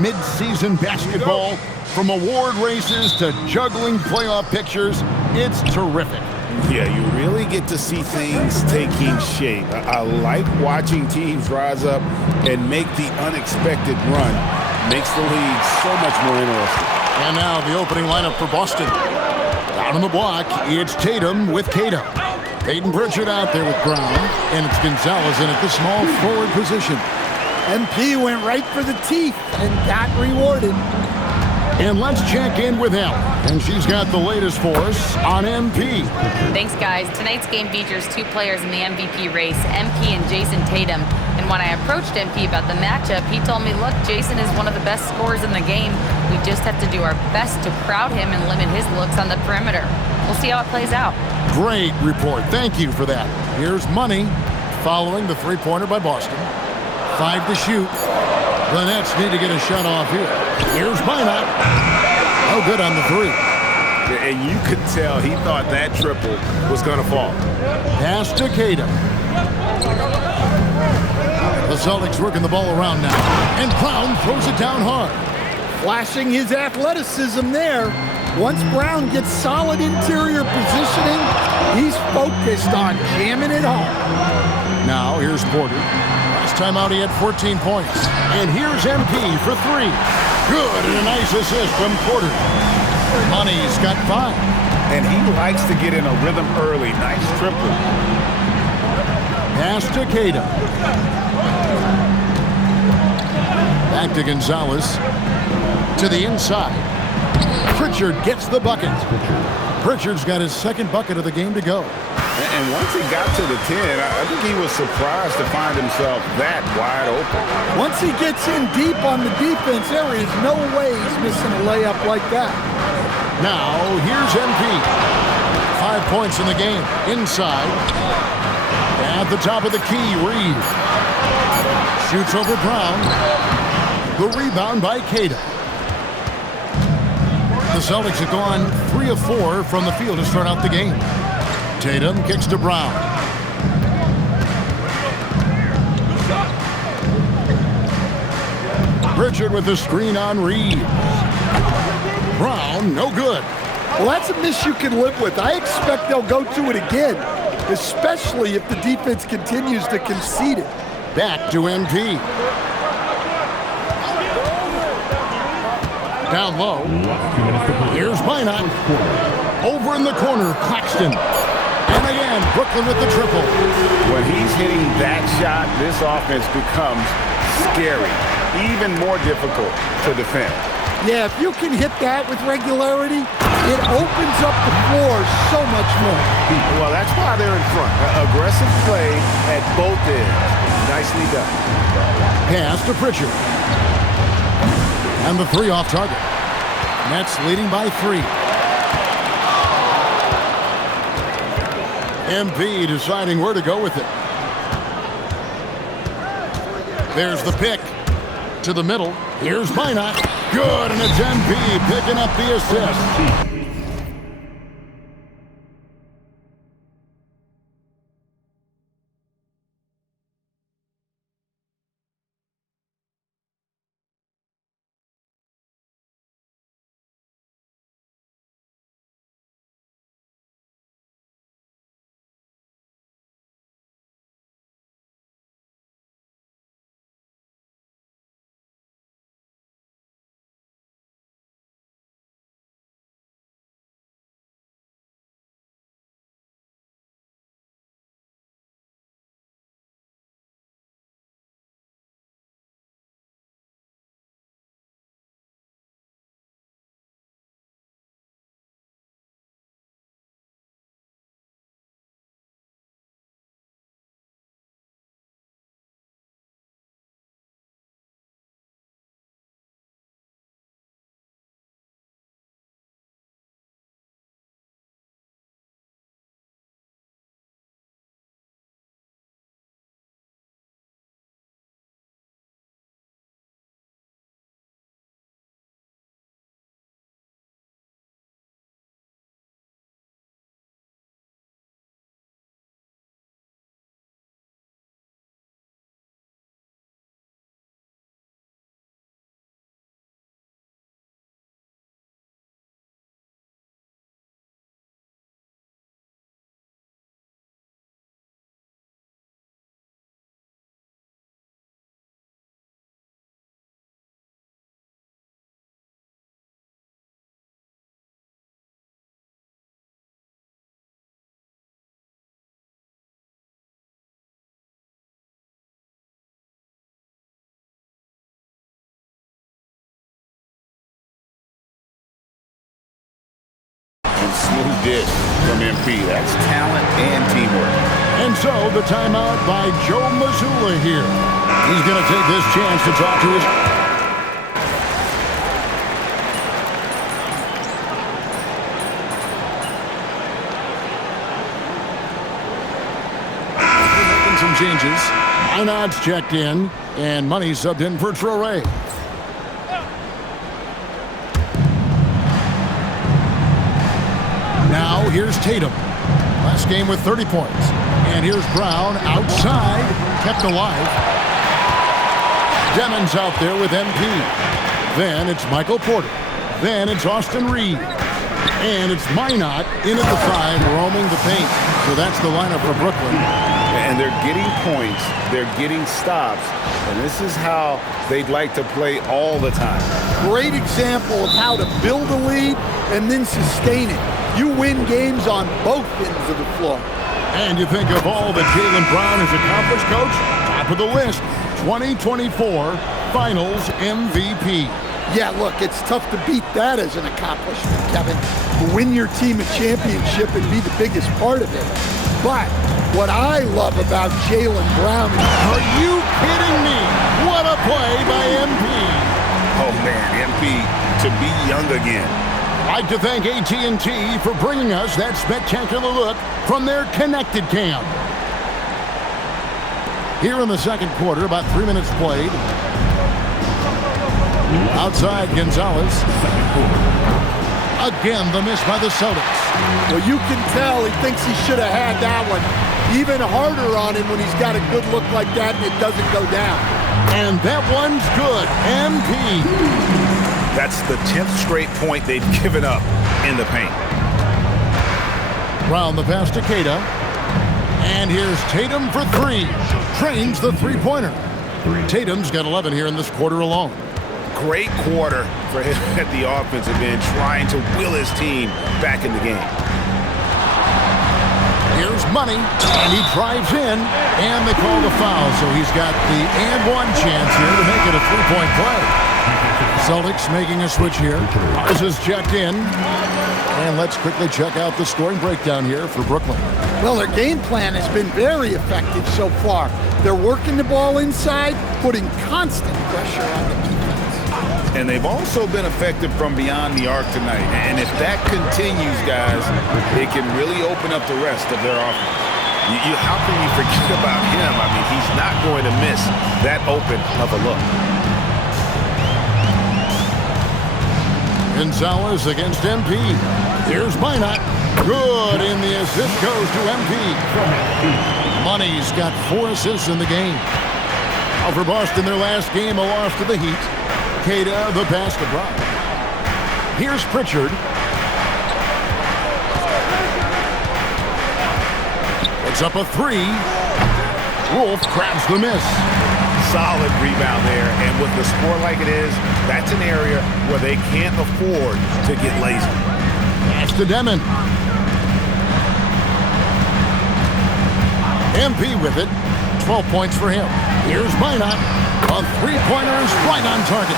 mid-season basketball, from award races to juggling playoff pictures, it's terrific. Yeah, you really get to see things taking shape. I like watching teams rise up and make the unexpected run. Makes the league so much more interesting. And now the opening lineup for Boston. Down on the block, it's Tatum with Cato. Peyton Pritchard out there with Brown, and it's Gonzalez in at the small forward position. MP went right for the teeth and got rewarded. And let's check in with Ellen, and she's got the latest for us on MP. Thanks, guys. Tonight's game features two players in the MVP race, MP and Jason Tatum. And when I approached MP about the matchup, he told me, look, Jason is one of the best scorers in the game. We just have to do our best to crowd him and limit his looks on the perimeter. We'll see how it plays out. Great report. Thank you for that. Here's Money following the three-pointer by Boston. 5 to shoot. The Nets need to get a shot off here. Here's Minot. No good on the three. And you could tell he thought that triple was going to fall. Pass to Cato. The Celtics working the ball around now. And Brown throws it down hard. Flashing his athleticism there. Once Brown gets solid interior positioning, he's focused on jamming it home. Now here's Porter. Last time out he had 14 points. And here's MP for 3. Good, and a nice assist from Porter. Money's got 5. And he likes to get in a rhythm early. Nice triple. Pass to Cato. Back to Gonzalez. To the inside. Pritchard gets the bucket. Pritchard's got his second bucket of the game to go. And once he got to the 10, I think he was surprised to find himself that wide open. Once he gets in deep on the defense, there is no way he's missing a layup like that. Now, here's MP. 5 points in the game. Inside. At the top of the key, Reed. Shoots over Brown. The rebound by Cato. The Celtics have gone 3 of 4 from the field to start out the game. Tatum kicks to Brown. Pritchard with the screen on Reed. Brown, no good. Well, that's a miss you can live with. I expect they'll go to it again, especially if the defense continues to concede it. Back to MP. Down low. Here's Minot. Over in the corner, Claxton. And again, Brooklyn with the triple. When he's hitting that shot, this offense becomes scary, even more difficult to defend. Yeah, if you can hit that with regularity, it opens up the floor so much more. Well, that's why they're in front. Aggressive play at both ends. Nicely done. Pass to Pritchard. And the 3 off target. Nets leading by 3. MP deciding where to go with it. There's the pick. To the middle. Here's Minot. Good, and it's MP picking up the assist. dish from MP. That's talent and teamwork. And so the timeout by Joe Mazzulla here. He's going to take this chance to talk to his... Making some changes. Minot's checked in, and Money subbed in for Traore. Now here's Tatum. Last game with 30 points. And here's Brown outside, kept alive. Demon's out there with MP. Then it's Michael Porter. Then it's Austin Reed. And it's Minot in at the 5, roaming the paint. So that's the lineup for Brooklyn. And they're getting points, they're getting stops, and this is how they'd like to play all the time. Great example of how to build a lead and then sustain it. You win games on both ends of the floor. And you think of all that Jaylen Brown has accomplished, Coach? Top of the list, 2024 Finals MVP. Yeah, look, it's tough to beat that as an accomplishment, Kevin. To win your team a championship and be the biggest part of it. But what I love about Jaylen Brown is... Are you kidding me? What a play by MP. Oh, man, MP to be young again. I'd like to thank AT&T for bringing us that spectacular look from their Connected Cam. Here in the second quarter, about 3 minutes played. Outside Gonzalez. Again, the miss by the Celtics. Well, you can tell he thinks he should have had that one. Even harder on him when he's got a good look like that and it doesn't go down. And that one's good. MP. That's the 10th straight point they've given up in the paint. Brown the pass to Queta. And here's Tatum for 3. Trains the three-pointer. Tatum's got 11 here in this quarter alone. Great quarter for him at the offensive end, trying to will his team back in the game. Here's Money, and he drives in, and they call the foul, so he's got the and one chance here to make it a three-point play. Celtics making a switch here. This is checked in. And let's quickly check out the scoring breakdown here for Brooklyn. Well, their game plan has been very effective so far. They're working the ball inside, putting constant pressure on the defense. And they've also been effective from beyond the arc tonight. And if that continues, guys, it can really open up the rest of their offense. How can you forget about him? I mean, he's not going to miss that open of a look. Gonzalez against MP. Here's Minot. Good, and the assist goes to MP. Money's got 4 assists in the game. Now for Boston, their last game, a loss to the Heat. Queta, the pass to Brown. Here's Pritchard. It's up a 3. Wolf grabs the miss. Solid rebound there, and with the score like it is, that's an area where they can't afford to get lazy. Pass to Demon. MP with it. 12 points for him. Here's Minot. A three-pointer is right on target.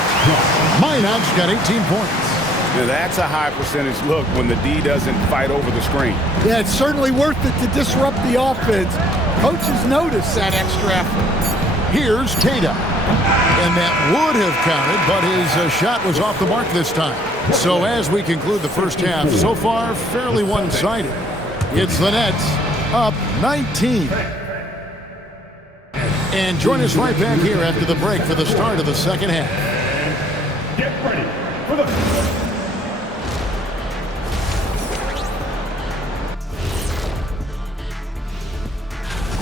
Minot's got 18 points. Now that's a high percentage look when the D doesn't fight over the screen. Yeah, it's certainly worth it to disrupt the offense. Coaches notice that extra effort. Here's Queta. And that would have counted, but his shot was off the mark this time. So as we conclude the first half, so far fairly one-sided. It's the Nets up 19. And join us right back here after the break for the start of the second half. Get ready for the...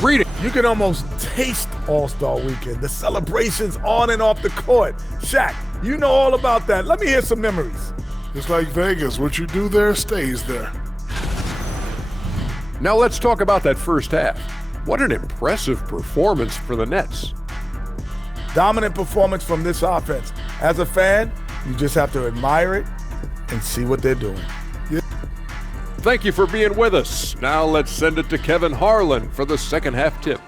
Greetings. You can almost taste All-Star Weekend. The celebrations on and off the court. Shaq, you know all about that. Let me hear some memories. It's like Vegas. What you do there stays there. Now let's talk about that first half. What an impressive performance for the Nets. Dominant performance from this offense. As a fan, you just have to admire it and see what they're doing. Thank you for being with us. Now let's send it to Kevin Harlan for the second half tip.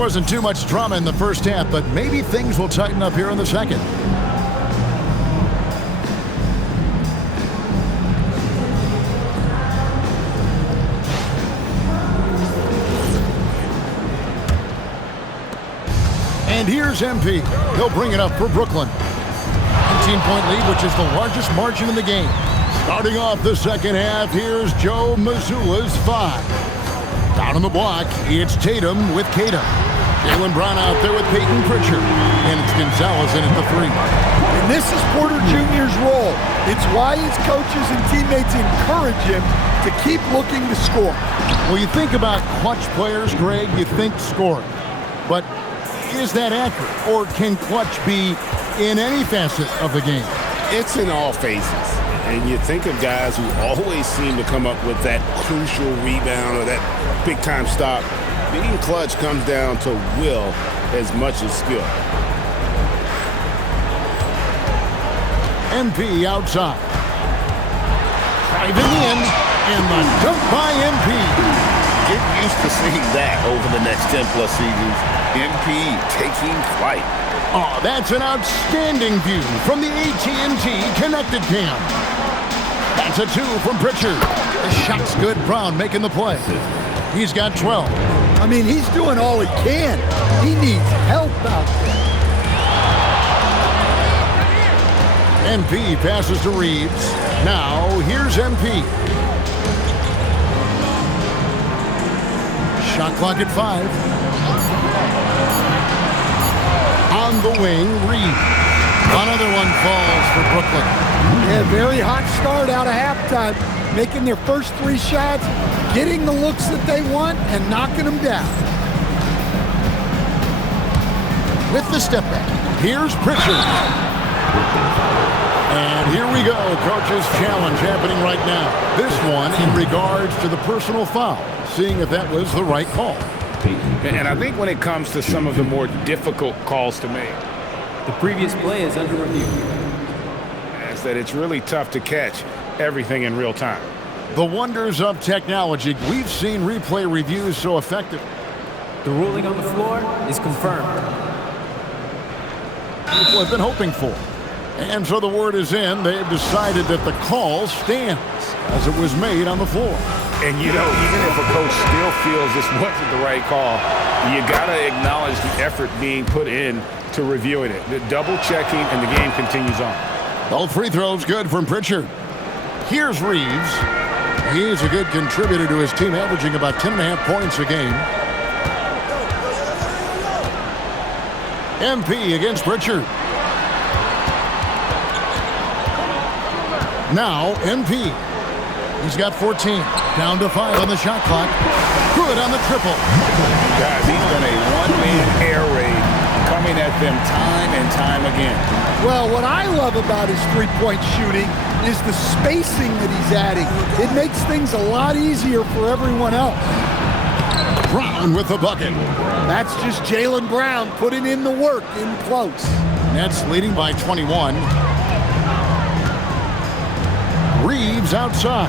wasn't too much drama in the first half, but maybe things will tighten up here in the second. And here's MP. He'll bring it up for Brooklyn. 19-point lead, which is the largest margin in the game. Starting off the second half, here's Joe Mazzulla's 5. Down on the block, it's Tatum with Tatum. Jaylen Brown out there with Peyton Pritchard. And it's Gonzalez in at the 3. And this is Porter Jr.'s role. It's why his coaches and teammates encourage him to keep looking to score. Well, you think about clutch players, Greg, you think scoring. But is that accurate? Or can clutch be in any facet of the game? It's in all phases. And you think of guys who always seem to come up with that crucial rebound or that big-time stop. Being clutch comes down to will as much as skill. MP outside. Driving in, and the dunk by MP. Get used to seeing that over the next 10-plus seasons. MP taking flight. Oh, that's an outstanding view from the AT&T Connected Cam. That's a 2 from Pritchard. The shot's good. Brown making the play. He's got 12. I mean, he's doing all he can. He needs help out there. MP passes to Reeves. Now, here's MP. Shot clock at 5. On the wing, Reeves. Another one falls for Brooklyn. Yeah, very hot start out of halftime. Making their first 3 shots, getting the looks that they want, and knocking them down. With the step back, here's Pritchard. And here we go, coach's challenge happening right now. This one in regards to the personal foul, seeing if that was the right call. And I think when it comes to some of the more difficult calls to make, the previous play is under review. is that it's really tough to catch everything in real time. The wonders of technology. We've seen replay reviews so effective. The ruling on the floor is confirmed. People have been hoping for. And so the word is in. They've decided that the call stands as it was made on the floor. And, you know, even if a coach still feels this wasn't the right call, you got to acknowledge the effort being put in to reviewing it. The double checking, and the game continues on. Both free throws good from Pritchard. Here's Reeves. He's a good contributor to his team, averaging about 10.5 points a game. MP against Pritchard. Now MP. He's got 14. Down to 5 on the shot clock. Good on the triple. Guys, he's been a one-man air raid, coming at them time and time again. Well, what I love about his three-point shooting is the spacing that he's adding. It makes things a lot easier for everyone else. Brown with the bucket. That's just Jaylen Brown putting in the work in close. Nets leading by 21. Reeves outside.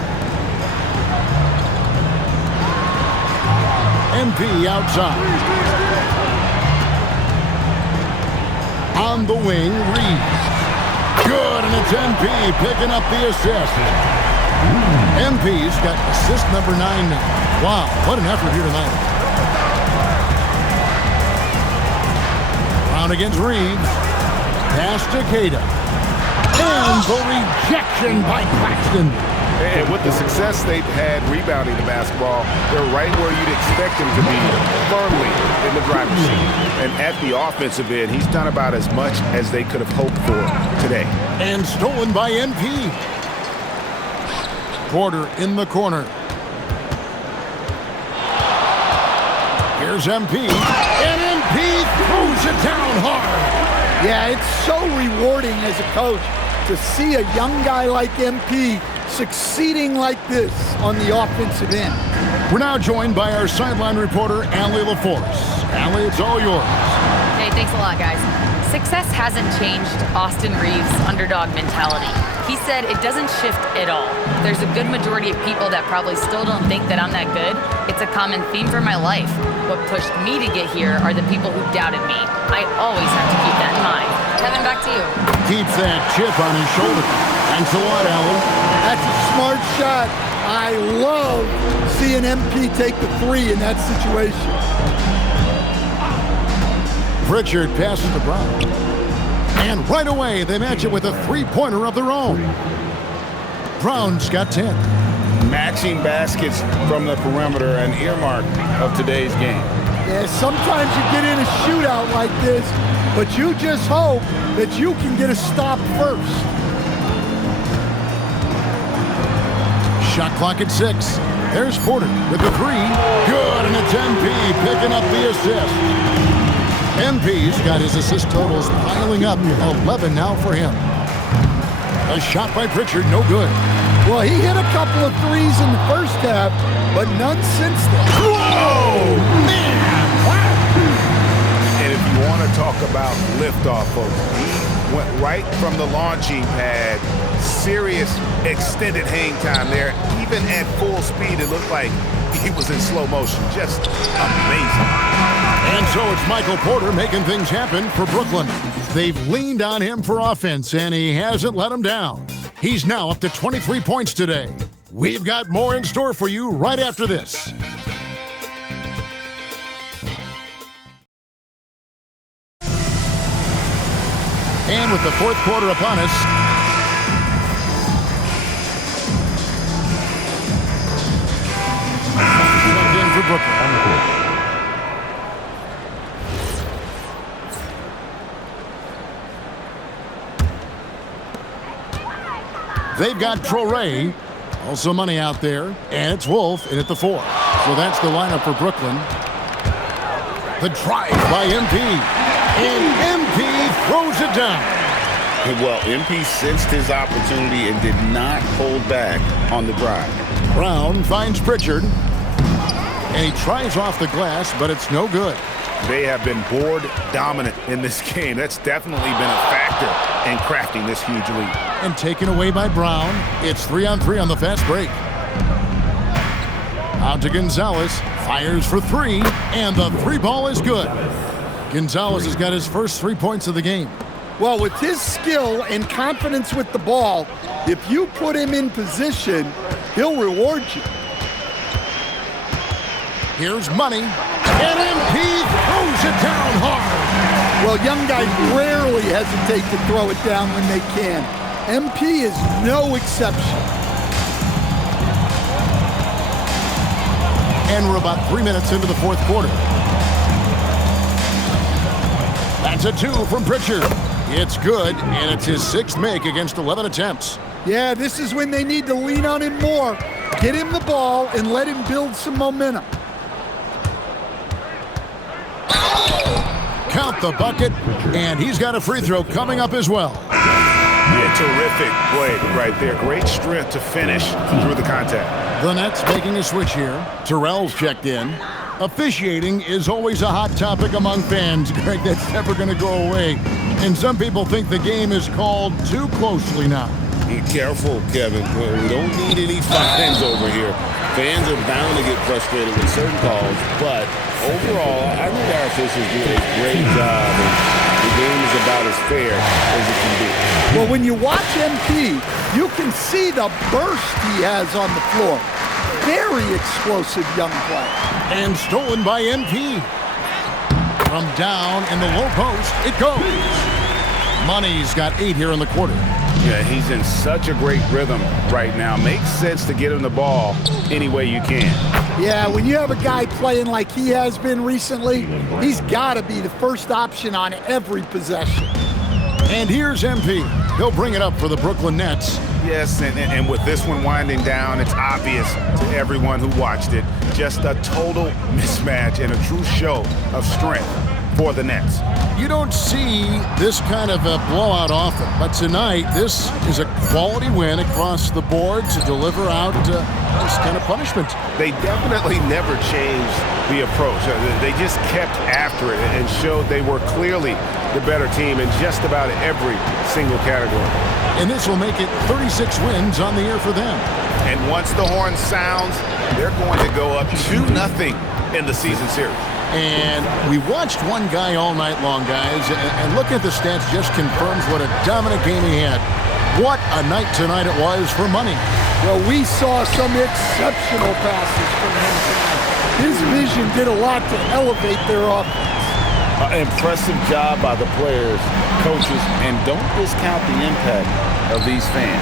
MP outside. On the wing, Reeves. Good, and it's MP picking up the assist. MP's got assist number 9 now. Wow, what an effort here tonight. Brown against Reeves. Pass to Queta. And the rejection by Claxton. And with the success they've had rebounding the basketball, they're right where you'd expect them to be, firmly in the driver's seat. And at the offensive end, he's done about as much as they could have hoped for today. And stolen by MP. Porter in the corner. Here's MP. And MP throws it down hard. Yeah, it's so rewarding as a coach to see a young guy like MP succeeding like this on the offensive end. We're now joined by our sideline reporter, Allie LaForce. Allie, it's all yours. Hey, thanks a lot, guys. Success hasn't changed Austin Reeves' underdog mentality. He said it doesn't shift at all. There's a good majority of people that probably still don't think that I'm that good. It's a common theme for my life. What pushed me to get here are the people who doubted me. I always have to keep that in mind. Kevin, back to you. Keeps that chip on his shoulder. Thanks a lot, Alan. That's a smart shot. I love seeing MP take the 3 in that situation. Pritchard passes to Brown. And right away, they match it with a three-pointer of their own. Brown's got 10. Matching baskets from the perimeter, an earmark of today's game. Yeah, sometimes you get in a shootout like this, but you just hope that you can get a stop first. Shot clock at 6. There's Porter with the 3. Good, and it's MP picking up the assist. MP's got his assist totals piling up. 11 now for him. A shot by Pritchard, no good. Well, he hit a couple of threes in the first half, but none since then. Whoa! Man! And if you want to talk about liftoff, folks, he went right from the launching pad. Serious extended hang time there. Even at full speed, it looked like he was in slow motion. Just amazing. And so it's Michael Porter making things happen for Brooklyn. They've leaned on him for offense, and he hasn't let them down. He's now up to 23 points today. We've got more in store for you right after this. And with the fourth quarter upon us, check in for Brooklyn. They've got Traoré, also money out there, and it's Wolf in at the 4. So that's the lineup for Brooklyn. The drive by MP, and MP throws it down. Well, MP sensed his opportunity and did not hold back on the drive. Brown finds Pritchard, and he tries off the glass, but it's no good. They have been board dominant in this game. That's definitely been a factor in crafting this huge lead. And taken away by Brown. It's 3-on-3 on the fast break. Out to Gonzalez. Fires for 3, and the 3 ball is good. Gonzalez has got his first 3 points of the game. Well, with his skill and confidence with the ball, if you put him in position, he'll reward you. Here's money, and MP throws it down hard. Well, young guys rarely hesitate to throw it down when they can. MP is no exception. And we're about 3 minutes into the fourth quarter. That's a 2 from Pritchard. It's good, and it's his 6th make against 11 attempts. Yeah, this is when they need to lean on him more. Get him the ball and let him build some momentum. Count the bucket, and he's got a free throw coming up as well. Yeah, terrific play right there. Great strength to finish through the contact. The Nets making a switch here. Terrell's checked in. Officiating is always a hot topic among fans, Greg. That's never going to go away. And some people think the game is called too closely now. Be careful, Kevin. We don't need any fines over here. Fans are bound to get frustrated with certain calls, but overall, I think our officials do a great job, and the game is about as fair as it can be. Well, when you watch MP, you can see the burst he has on the floor. Very explosive young player. And stolen by MP. From down in the low post, it goes. Money's got 8 here in the quarter. Yeah, he's in such a great rhythm right now. Makes sense to get him the ball any way you can. Yeah, when you have a guy playing like he has been recently, he's got to be the first option on every possession. And here's MP. He'll bring it up for the Brooklyn Nets. Yes, and with this one winding down, it's obvious to everyone who watched it. Just a total mismatch and a true show of strength for the Nets. You don't see this kind of a blowout often, but tonight this is a quality win across the board to deliver out this kind of punishment. They definitely never changed the approach. They just kept after it and showed they were clearly the better team in just about every single category. and this will make it 36 wins on the year for them. And once the horn sounds, they're going to go up 2-0 in the season series. And we watched one guy all night long, guys, and looking at the stats just confirms what a dominant game he had. What a night tonight it was for Money. Well, we saw some exceptional passes from him tonight. His vision did a lot to elevate their offense. Impressive job by the players, coaches, and don't discount the impact of these fans.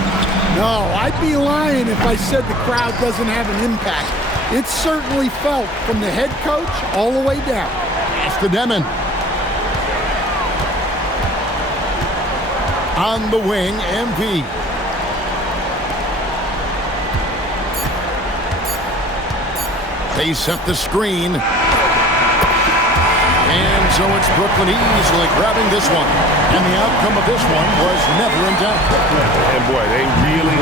No, I'd be lying if I said the crowd doesn't have an impact. It's certainly felt from the head coach all the way down. It's to Demon. On the wing, MP. They set the screen. And so it's Brooklyn easily grabbing this one. And the outcome of this one was never in doubt. And boy, they really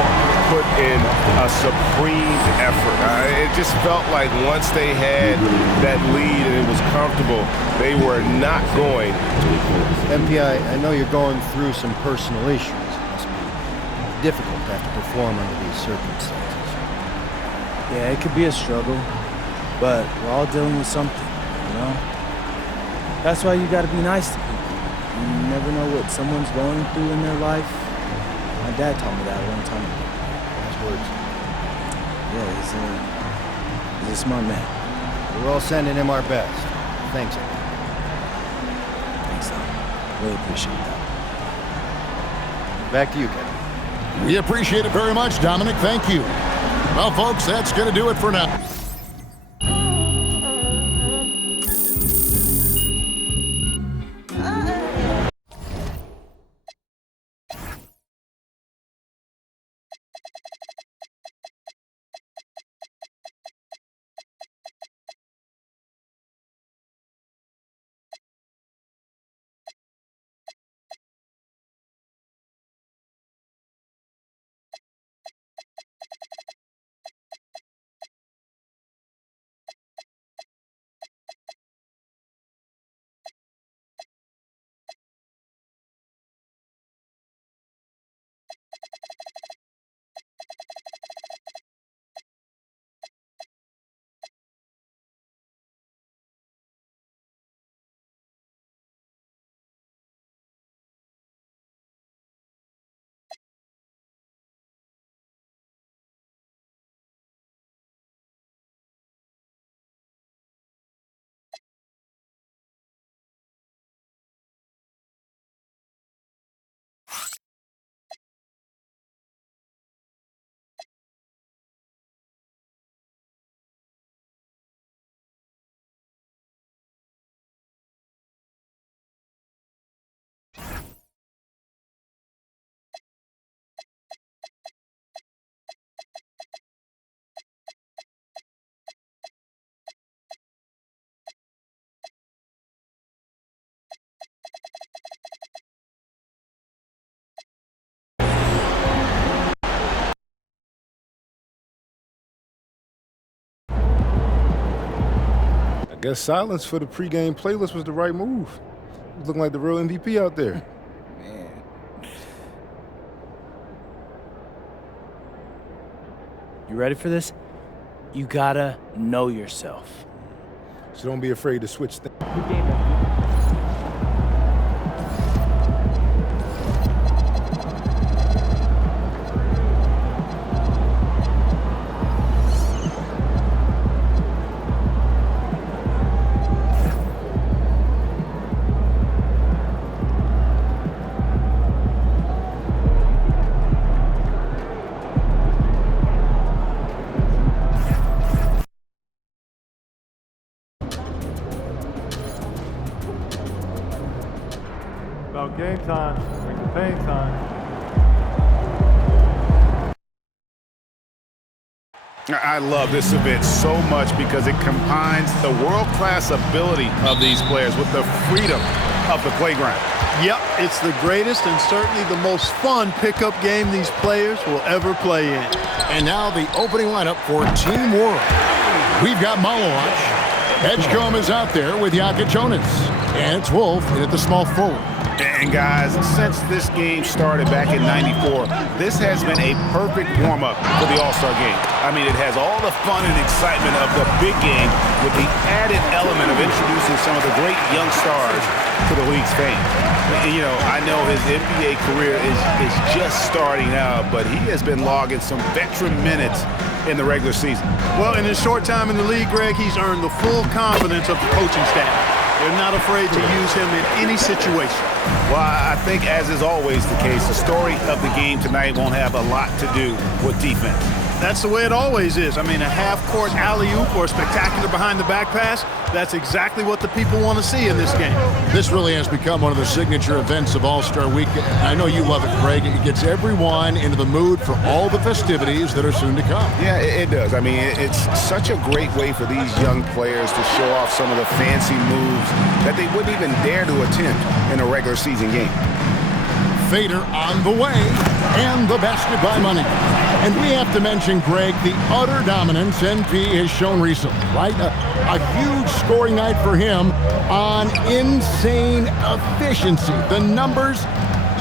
put in a supreme effort. It just felt like once they had that lead and it was comfortable, they were not going. MP, I know you're going through some personal issues. It must be difficult to have to perform under these circumstances. Yeah, it could be a struggle, but we're all dealing with something, you know? That's why you gotta be nice to people. You never know what someone's going through in their life. My dad taught me that a long time ago. Nice words. Yeah, he's a smart man. We're all sending him our best. Thanks, MP. Thanks, Tom. Really appreciate that. Back to you, Kevin. We appreciate it very much, Dominic. Thank you. Well, folks, that's going to do it for now. I guess silence for the pregame playlist was the right move. Looking like the real MVP out there. Man. You ready for this? You gotta know yourself. So don't be afraid to switch things. About game time, campaign time. I love this event so much because it combines the world-class ability of these players with the freedom of the playground. Yep, it's the greatest and certainly the most fun pickup game these players will ever play in. And now the opening lineup for Team World. We've got Malawach. Edgecombe is out there with Jakic Jonas. And it's Wolf in at the small forward. And guys, since this game started back in '94, this has been a perfect warm-up for the All-Star game. I mean, it has all the fun and excitement of the big game with the added element of introducing some of the great young stars to the league's fame. You know, I know his NBA career is just starting out, but he has been logging some veteran minutes in the regular season. Well, in his short time in the league, Greg, he's earned the full confidence of the coaching staff. They're not afraid to use him in any situation. Well, I think, as is always the case, the story of the game tonight won't have a lot to do with defense. That's the way it always is. I mean, a half-court alley-oop or a spectacular behind-the-back pass, that's exactly what the people want to see in this game. This really has become one of the signature events of All-Star Weekend. I know you love it, Greg. It gets everyone into the mood for all the festivities that are soon to come. Yeah, it does. I mean, it's such a great way for these young players to show off some of the fancy moves that they wouldn't even dare to attempt in a regular season game. Fader on the way, and the basket by Money. And we have to mention, Greg, the utter dominance NP has shown recently, right? A huge scoring night for him on insane efficiency. The numbers,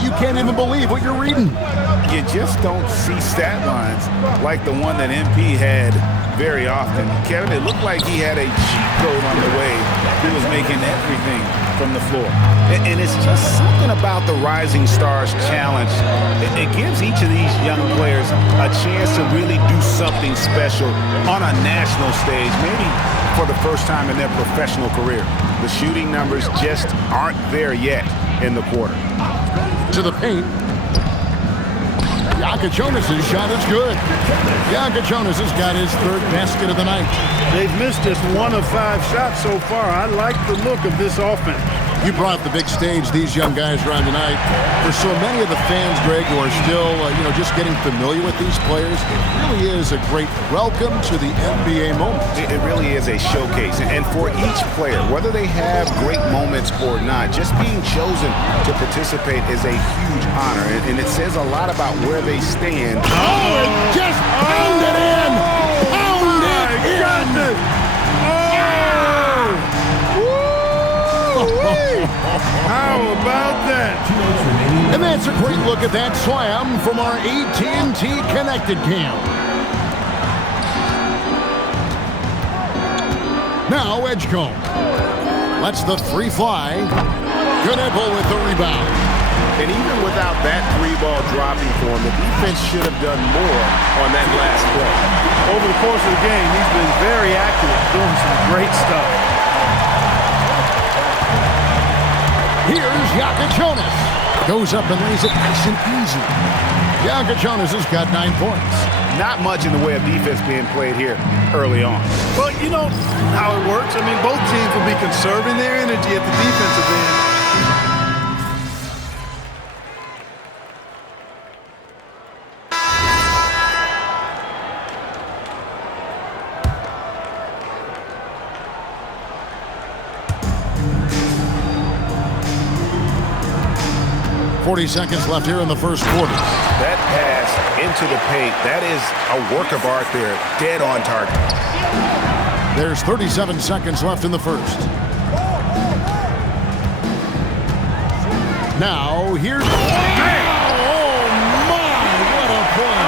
you can't even believe what you're reading. You just don't see stat lines like the one that MP had very often. Kevin, it looked like he had a cheat code on the way. He was making everything from the floor. And it's just something about the Rising Stars Challenge. It gives each of these young players a chance to really do something special on a national stage, maybe for the first time in their professional career. The shooting numbers just aren't there yet in the quarter. To the paint. Jonas' shot is good. Jonas has got his third basket of the night. They've missed just 1 of 5 shots so far. I like the look of this offense. You brought the big stage these young guys around tonight. For so many of the fans, Greg, who are still, just getting familiar with these players, it really is a great welcome to the NBA moment. It really is a showcase. And for each player, whether they have great moments or not, just being chosen to participate is a huge honor. And it says a lot about where they stand. Oh, it just pounded in! Pounded in! How about that? And that's a great look at that slam from our AT&T Connected Cam. Now Edgecombe lets the three fly. Knebel with the rebound. And even without that three-ball dropping for him, the defense should have done more on that last play. Over the course of the game, he's been very accurate, doing some great stuff. Here's Jonas. Goes up and lays it nice and easy. Jonas has got 9 points. Not much in the way of defense being played here early on. Well, you know how it works. I mean, both teams will be conserving their energy at the defensive end. 40 seconds left here in the first quarter. That pass into the paint, that is a work of art there, dead on target. There's 37 seconds left in the first. Now, here's... Oh, my, what a play.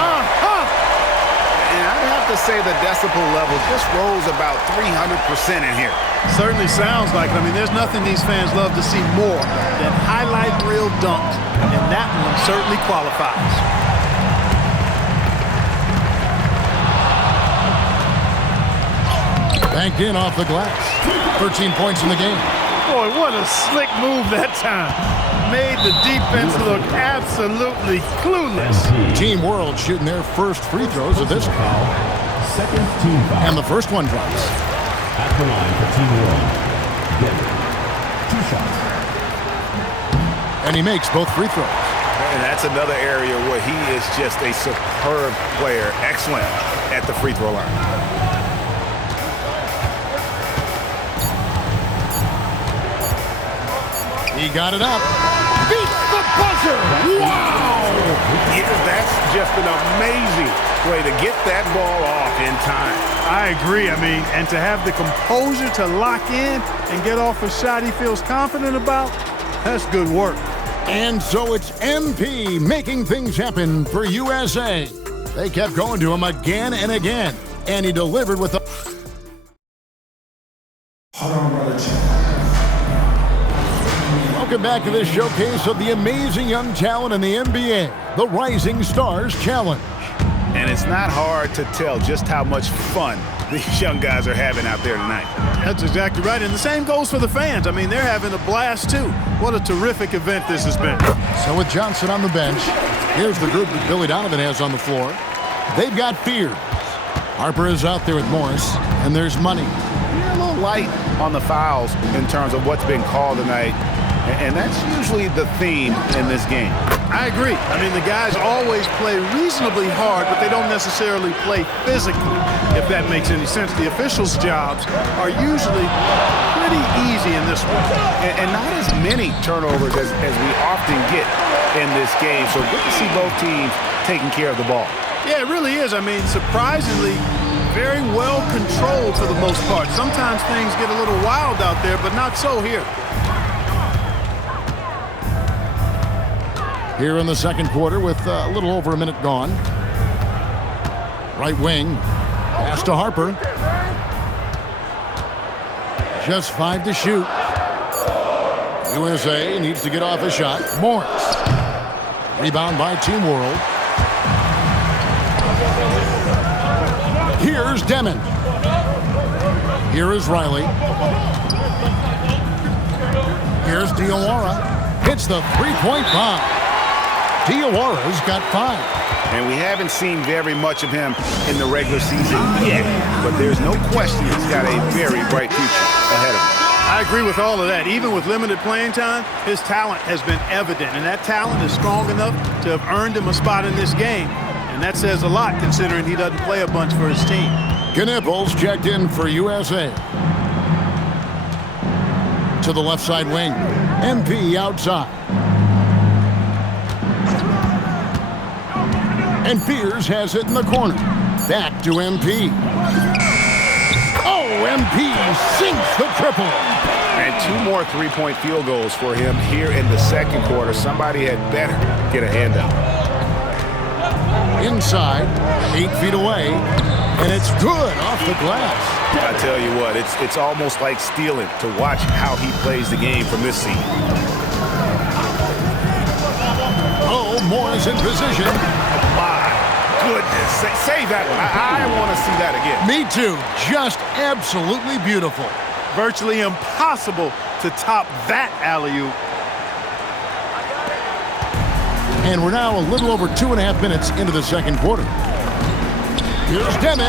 And I have to say the decibel level just rose about 300% in here. Certainly sounds like it. I mean, there's nothing these fans love to see more than highlight reel dunks, and that one certainly qualifies. Banked in off the glass. 13 points in the game. Boy, what a slick move that time. Made the defense look absolutely clueless. Team World shooting their first free throws of this foul. Second team foul. And the first one drops. At the line for Team World. Denver. 2 shots. And he makes both free throws. And that's another area where he is just a superb player. Excellent at the free throw line. He got it up. Beats the buzzer. Wow! Yeah, that's just an amazing way to get that ball off in time. I agree. I mean, and to have the composure to lock in and get off a shot he feels confident about, that's good work. And so it's MP making things happen for USA. They kept going to him again and again, and he delivered with the... Welcome back to this showcase of the amazing young talent in the NBA, the Rising Stars Challenge. And it's not hard to tell just how much fun these young guys are having out there tonight. That's exactly right, and the same goes for the fans. I mean, they're having a blast, too. What a terrific event this has been. So with Johnson on the bench, here's the group that Billy Donovan has on the floor. They've got Fears. Harper is out there with Morris, and there's Money. You're a little light on the fouls in terms of what's been called tonight, and that's usually the theme in this game. I agree. I mean, the guys always play reasonably hard, but they don't necessarily play physically, if that makes any sense. The officials' jobs are usually pretty easy in this one. And not as many turnovers as we often get in this game, so good to see both teams taking care of the ball. Yeah, it really is. I mean, surprisingly, very well controlled for the most part. Sometimes things get a little wild out there, but not so here. Here in the second quarter with a little over a minute gone. Right wing, pass to Harper. Just 5 to shoot. USA needs to get off a shot. Morris. Rebound by Team World. Here's Demon. Here is Riley. Here's Diawara. Hits the three-point bomb. Diawara's got 5. And we haven't seen very much of him in the regular season yet, but there's no question he's got a very bright future ahead of him. I agree with all of that. Even with limited playing time, his talent has been evident, and that talent is strong enough to have earned him a spot in this game. And that says a lot considering he doesn't play a bunch for his team. Knipples checked in for USA. To the left side wing. MP outside. And Fears has it in the corner. Back to MP. Oh, MP sinks the triple. And 2 more three-point field goals for him here in the second quarter. Somebody had better get a hand up. Inside, 8 feet away, and it's good off the glass. I tell you what, it's almost like stealing to watch how he plays the game from this seat. Oh, Morris in position. My goodness. Save that one. I want to see that again. Me too. Just absolutely beautiful. Virtually impossible to top that alley-oop. And we're now a little over 2.5 minutes into the second quarter. Here's Demon,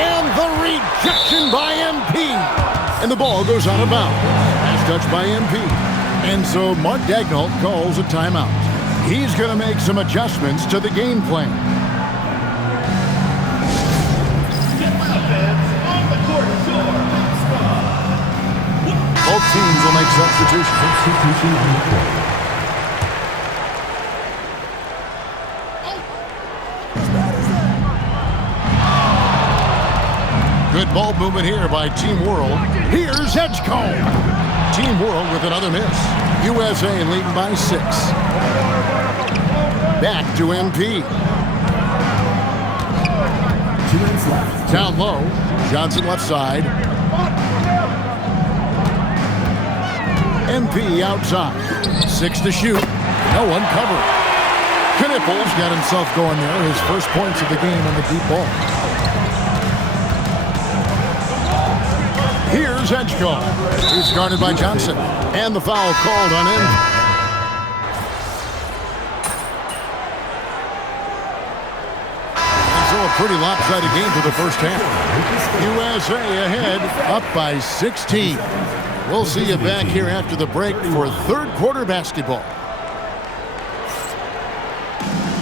and the rejection by MP. And the ball goes out of bounds. Last touch by MP. And so Mark Daigneault calls a timeout. He's going to make some adjustments to the game plan. Both teams will make substitutions. Good ball movement here by Team World. Here's Edgecombe. Team World with another miss. USA leading by 6. Back to MP. Down low. Johnson left side. MP outside. 6 to shoot. No one covered. Knipples got himself going there. His first points of the game on the deep ball. Here's Edgecombe. He's guarded by Johnson. And the foul called on him. And so a pretty lopsided game for the first half. USA ahead, up by 16. We'll see you back here after the break for third quarter basketball.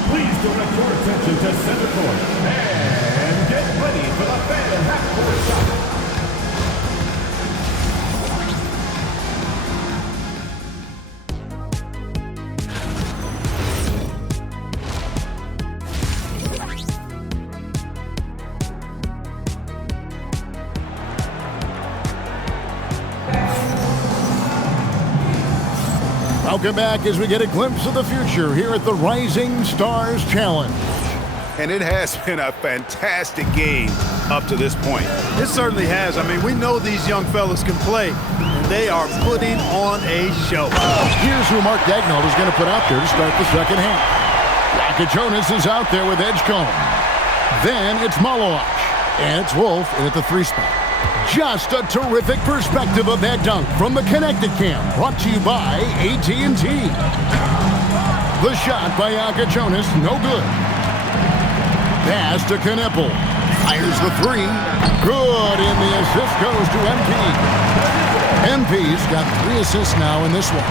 Please direct your attention to center court and get ready for the fan half-court shot. Welcome back as we get a glimpse of the future here at the Rising Stars Challenge. And it has been a fantastic game up to this point. It certainly has. I mean, we know these young fellas can play, and they are putting on a show. Here's who Mark Daigneault is going to put out there to start the second half. Jonas is out there with Edgecombe. Then it's Malowacz, and it's Wolf in at the 3 spot. Just a terrific perspective of that dunk from the Connected Cam, brought to you by AT&T. The shot by Jonas, no good. Pass to Knipple. Fires the 3. Good, and the assist goes to MP. MP's got 3 assists now in this one.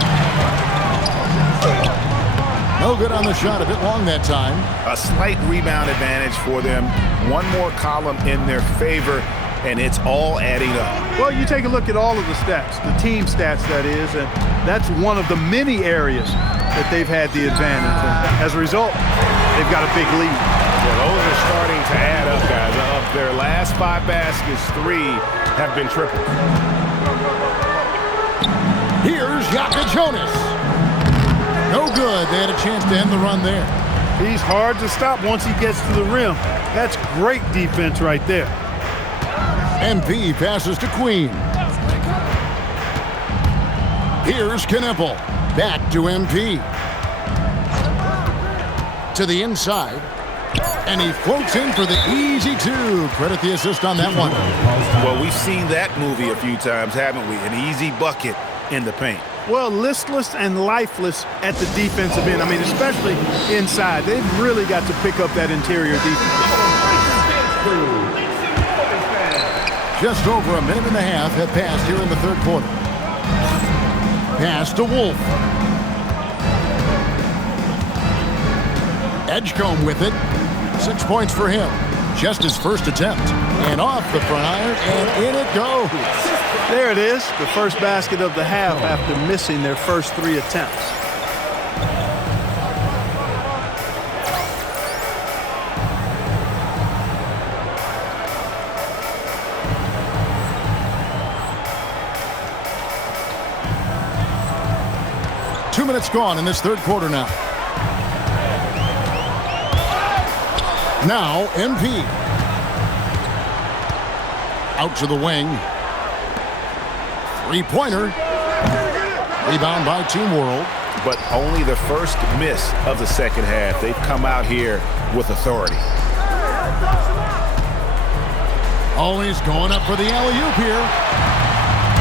No good on the shot, a bit long that time. A slight rebound advantage for them. One more column in their favor, and it's all adding up. Well, you take a look at all of the stats, the team stats that is, and that's one of the many areas that they've had the advantage. And as a result, they've got a big lead. Yeah, those are starting to add up, guys. Of their last 5 baskets, 3 have been triples. Here's Jonas. No good. They had a chance to end the run there. He's hard to stop once he gets to the rim. That's great defense right there. MP passes to Queen. Here's Knipple. Back to MP. To the inside. And he floats in for the easy 2. Credit the assist on that one. Well, we've seen that movie a few times, haven't we? An easy bucket in the paint. Well, listless and lifeless at the defensive end. I mean, especially inside. They've really got to pick up that interior defense. Just over a minute and a half have passed here in the third quarter. Pass to Wolf. Edgecombe with it. 6 points for him. Just his first attempt. And off the front iron, and in it goes. There it is, the first basket of the half after missing their first 3 attempts. Two minutes gone in this third quarter now. Now, MP. Out to the wing. 3-pointer. Rebound by Team World. But only the first miss of the second half. They've come out here with authority. Always going up for the alley-oop here.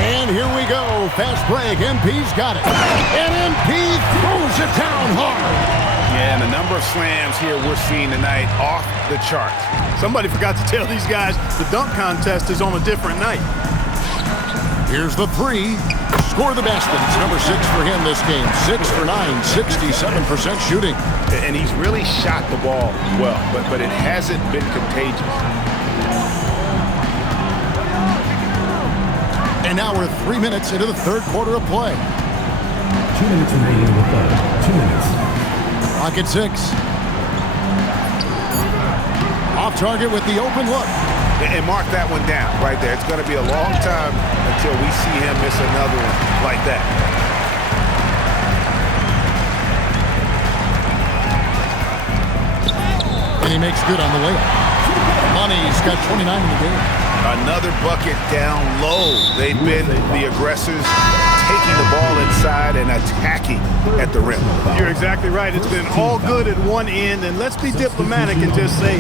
And here we go. Fast break. MP's got it. And MP throws it down hard. Yeah, and the number of slams here we're seeing tonight off the charts. Somebody forgot to tell these guys the dunk contest is on a different night. Here's the 3. Score the basket. It's number 6 for him this game. 6 for 9, 67% shooting. And he's really shot the ball well, but it hasn't been contagious. And now we're 3 minutes into the third quarter of play. 2 minutes remaining in the third. 2 minutes. Clock at 6. Off target with the open look. And mark that one down right there. It's going to be a long time until we see him miss another one like that. And he makes good on the layup. Money's got 29 in the game. Another bucket down low. They've been the aggressors, taking the ball inside and attacking at the rim. You're exactly right. It's been all good at one end, and let's be diplomatic and just say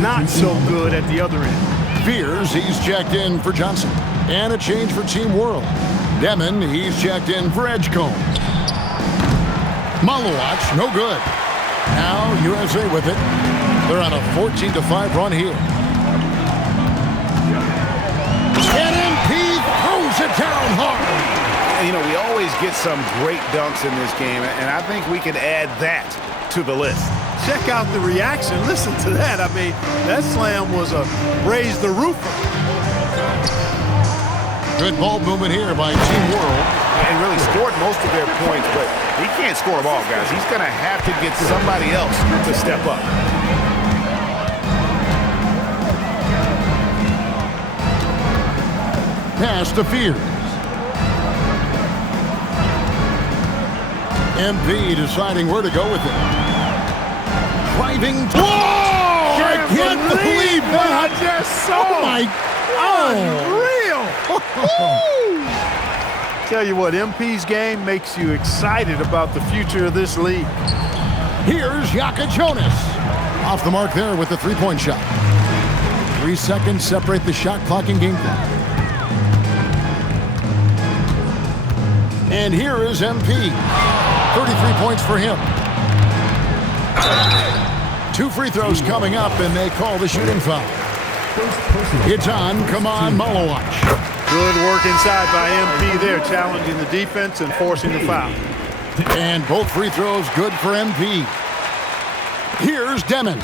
not so good at the other end. Fears, he's checked in for Johnson. And a change for Team World. Demon, he's checked in for Edgecombe. Malowacz, no good. Now USA with it. They're on a 14-5 run here. And MP throws it down hard. You know, we always get some great dunks in this game, and I think we can add that to the list. Check out the reaction. Listen to that. I mean, that slam was a raise the roofer. Good ball movement here by Team World. And really scored most of their points, but he can't score them all, guys. He's going to have to get somebody else to step up. Pass to Fears. MP deciding where to go with it. Driving. Whoa! I can't believe that. I just saw. Oh, my God. Tell you what, MP's game makes you excited about the future of this league. Here's Yaka Jonas. Off the mark there with the three-point shot. 3 seconds separate the shot clock and game clock. And here is MP. 33 points for him. 2 free throws coming up, and they call the shooting foul. It's on Kaman Malawach. Good work inside by MP there, challenging the defense and forcing the foul. And both free throws good for MP. Here's Demon.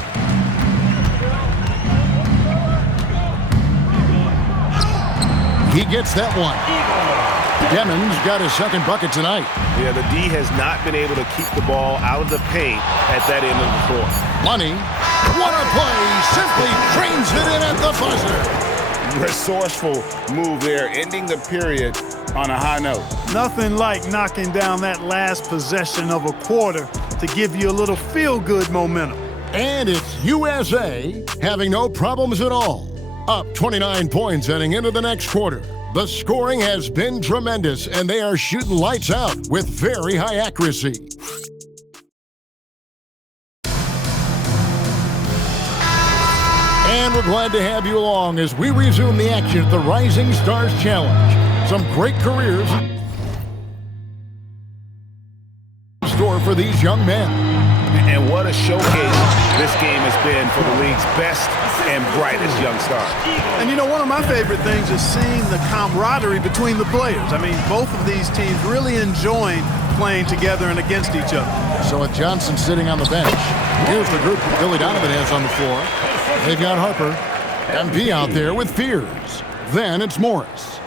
He gets that one. Demon's got his second bucket tonight. Yeah, the D has not been able to keep the ball out of the paint at that end of the floor. Money, what a play, simply trains it in at the buzzer. Resourceful move there, ending the period on a high note. Nothing like knocking down that last possession of a quarter to give you a little feel-good momentum. And it's USA having no problems at all. Up 29 points heading into the next quarter. The scoring has been tremendous, and they are shooting lights out with very high accuracy. And we're glad to have you along as we resume the action at the Rising Stars Challenge. Some great careers in store for these young men. And what a showcase this game has been for the league's best and brightest young stars. And you know, one of my favorite things is seeing the camaraderie between the players. I mean, both of these teams really enjoying playing together and against each other. So with Johnson sitting on the bench, here's the group that Billy Donovan has on the floor. They've got Harper, MP out there with Fears. Then it's Morris.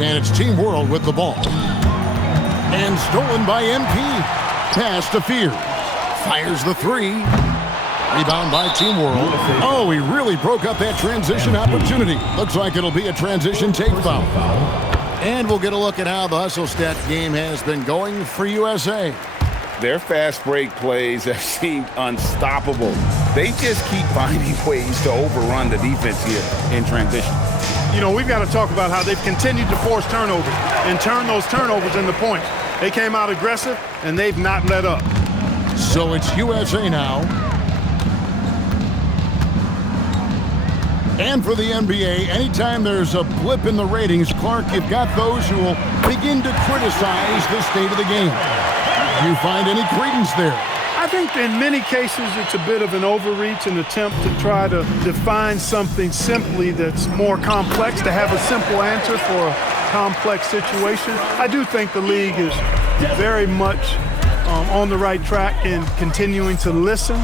And it's Team World with the ball. And stolen by MP. Pass to Fears. Fires the three. Rebound by Team World. Oh, he really broke up that transition opportunity. Looks like it'll be a transition take foul. And we'll get a look at how the hustle stat game has been going for USA. Their fast break plays have seemed unstoppable. They just keep finding ways to overrun the defense here in transition. You know, we've got to talk about how they've continued to force turnovers and turn those turnovers into points. They came out aggressive, and they've not let up. So it's USA now. And for the NBA, anytime there's a blip in the ratings, Clark, you've got those who will begin to criticize the state of the game. Do you find any credence there? I think in many cases it's a bit of an overreach, an attempt to try to define something simply that's more complex, to have a simple answer for a complex situation. I do think the league is very much on the right track in continuing to listen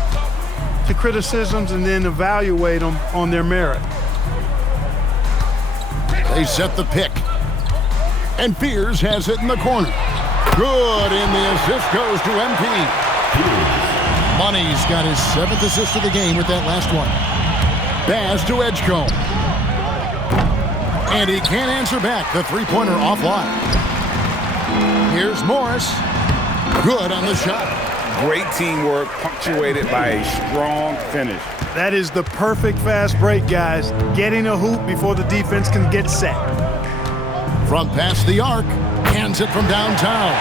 to criticisms and then evaluate them on their merit. They set the pick. And Fears has it in the corner. Good, and the assist goes to MP. Money's got his 7th assist of the game with that last one. Pass to Edgecombe. And he can't answer back. The three-pointer offline. Here's Morris. Good on the shot. Great teamwork, punctuated by a strong finish. That is the perfect fast break, guys. Getting a hoop before the defense can get set. From past the arc, hands it from downtown.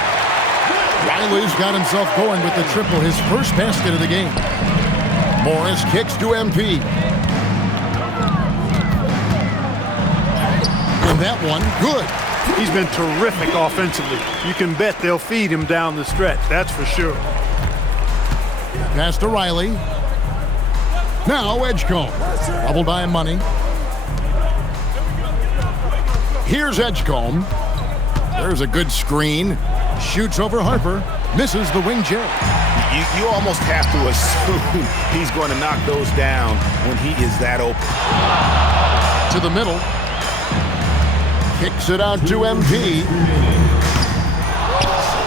Riley's got himself going with the triple, his first basket of the game. Morris kicks to MP. And that one, good. He's been terrific offensively. You can bet they'll feed him down the stretch, that's for sure. Pass to Riley. Now Edgecombe. Doubled by Money. Here's Edgecombe. There's a good screen. Shoots over Harper. Misses the wing J. You almost have to assume he's going to knock those down when he is that open. To the middle. Kicks it out to MP.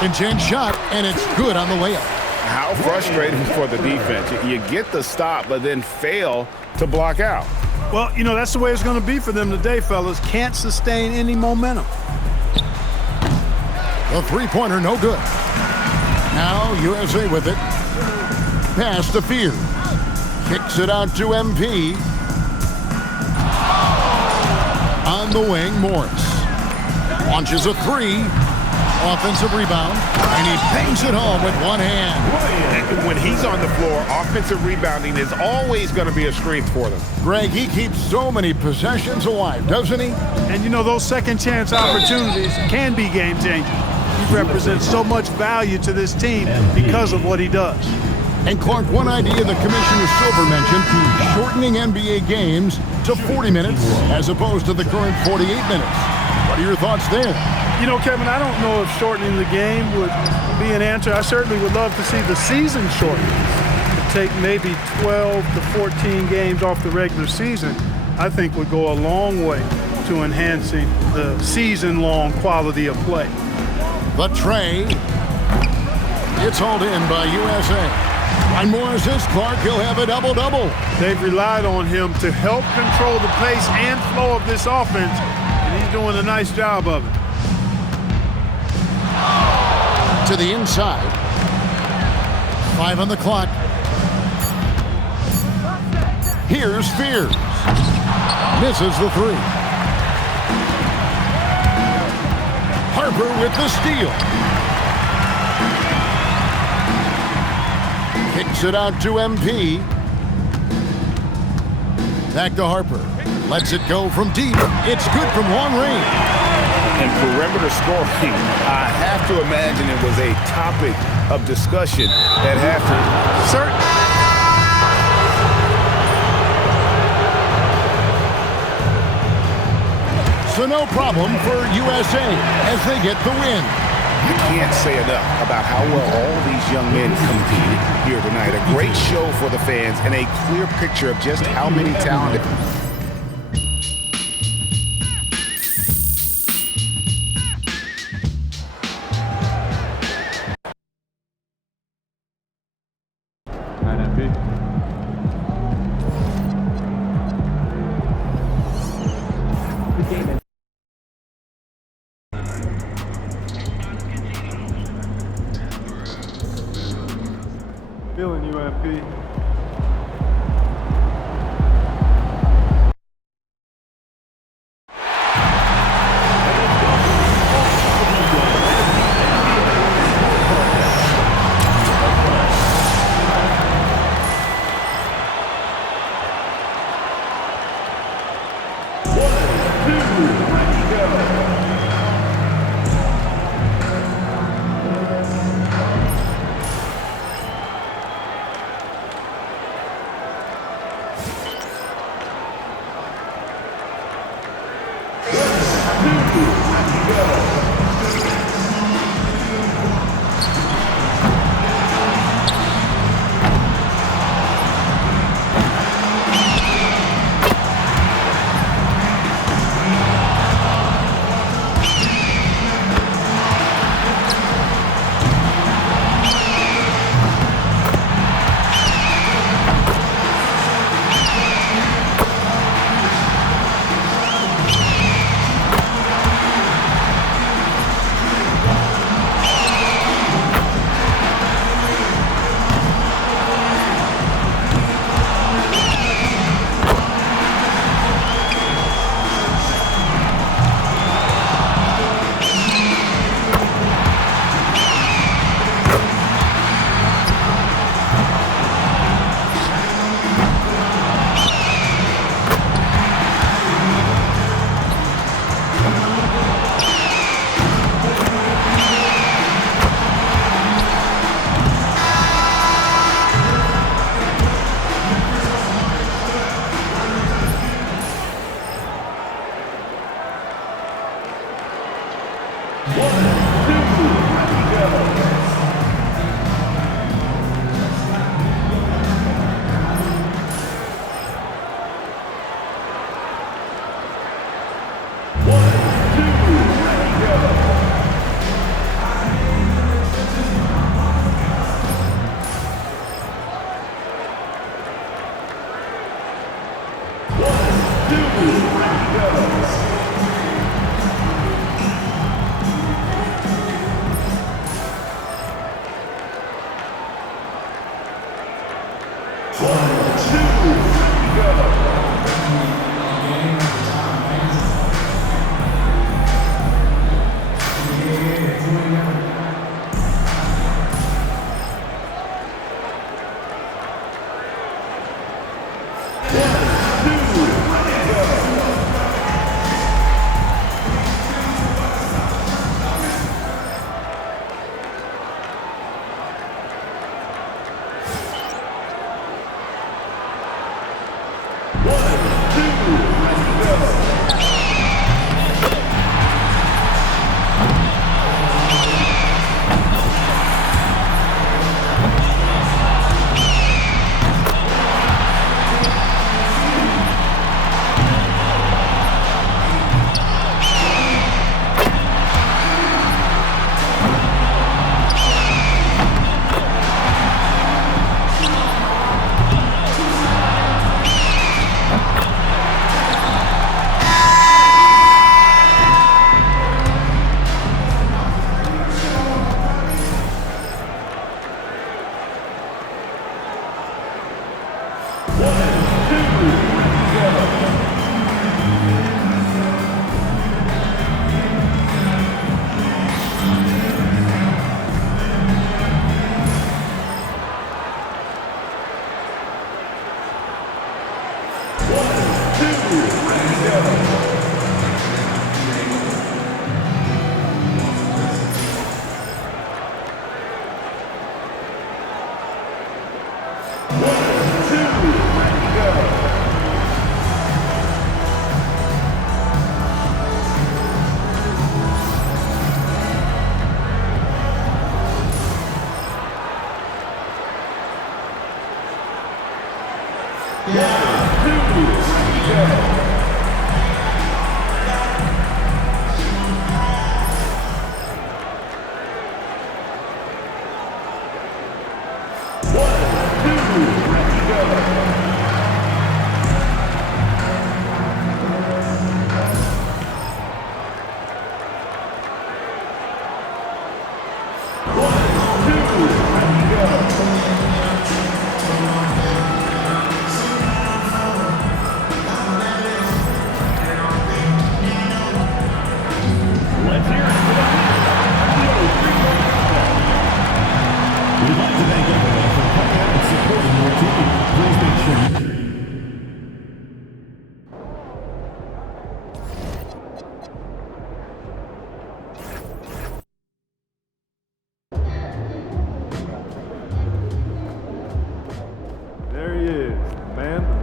And chance shot, and it's good on the layup. How frustrating for the defense. You get the stop, but then fail to block out. Well, you know, that's the way it's going to be for them today, fellas. Can't sustain any momentum. The three-pointer, no good. Now USA with it. Pass to Fear. Kicks it out to MP. On the wing, Morris. Launches a three. Offensive rebound. And he bangs it home with one hand. And when he's on the floor, offensive rebounding is always going to be a strength for them. Greg, he keeps so many possessions alive, doesn't he? And you know, those second chance opportunities can be game changing. He represents so much value to this team because of what he does. And Clark, one idea that Commissioner Silver mentioned, shortening NBA games to 40 minutes as opposed to the current 48 minutes. What are your thoughts there? You know, Kevin, I don't know if shortening the game would be an answer. I certainly would love to see the season shortened. To take maybe 12 to 14 games off the regular season, I think would go a long way to enhancing the season-long quality of play. The tray. It's hauled in by USA. And Morris is Clark. He'll have a double-double. They've relied on him to help control the pace and flow of this offense, and he's doing a nice job of it. To the inside. 5 on the clock. Here's Spears. Misses the three. Harper with the steal. Kicks it out to MP. Back to Harper. Lets it go from deep. It's good from long range. And perimeter scoring, I have to imagine it was a topic of discussion at halftime. So no problem for USA as they get the win. You can't say enough about how well all these young men competed here tonight. A great show for the fans and a clear picture of just how many talented Feeling you, MP. There he is, the man, the